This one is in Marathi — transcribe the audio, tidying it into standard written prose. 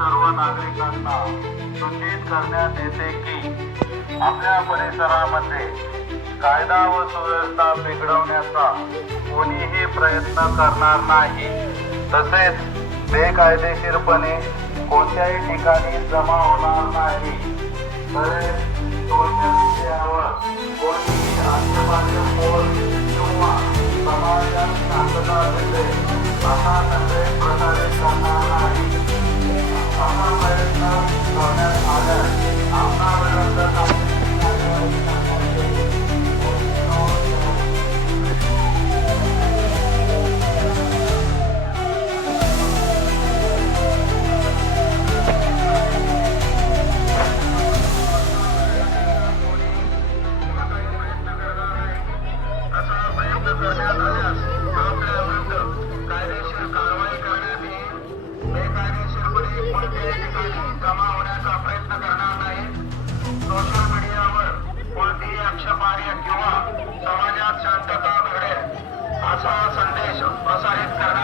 सर्व नागरिकांना सूचित करण्यात येते की आपल्या परिसरामध्ये कायदा व सुव्यवस्था बिघडवण्याचा कोणीही प्रयत्न करणार नाही। तसेच बेकायदेशीरपणे कोणत्याही ठिकाणी जमा होणार नाही। तसेच सोशल मीडियावर कोणीही आक्षेपार्ह पोस्ट किंवा समाजात शांतता बिघडेल असा संदेश प्रसारित करणार नाही। असा प्रयत्न करण्यात आल्यास आपणाविरुद्ध कायदेशीर कारवाई करण्यात येईल। जमा होण्याचा प्रयत्न करणार नाही। सोशल मीडियावर कोणतीही आक्षेपार्ह किंवा समाजात शांतता बिघडेल असा संदेश प्रसारित करणार